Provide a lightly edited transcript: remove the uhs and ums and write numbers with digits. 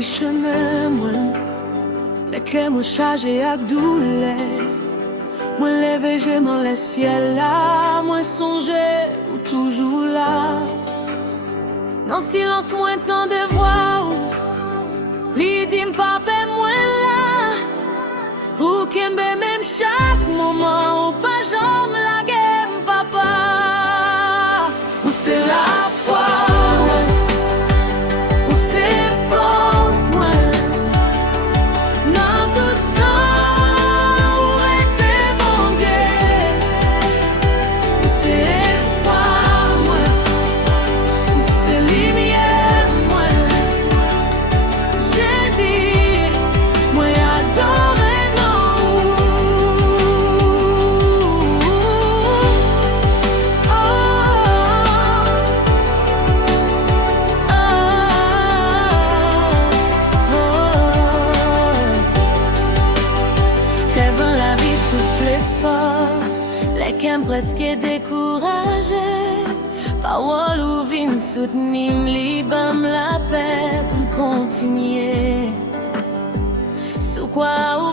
découvrir chemin moi. Lesquels moi chargé à douleur. Moi levé, je m'en laisse ciel là. Moi songer ou toujours là. Dans silence, moi tant de voix. Li dit m'pape moi là. Ou kembe même chaque moment. Ou pas jamais la guerre papa. Ou c'est la foi. Lesquels presque découragé. Parole ou vin soutenir, libam la paix pour continuer. Sous quoi ou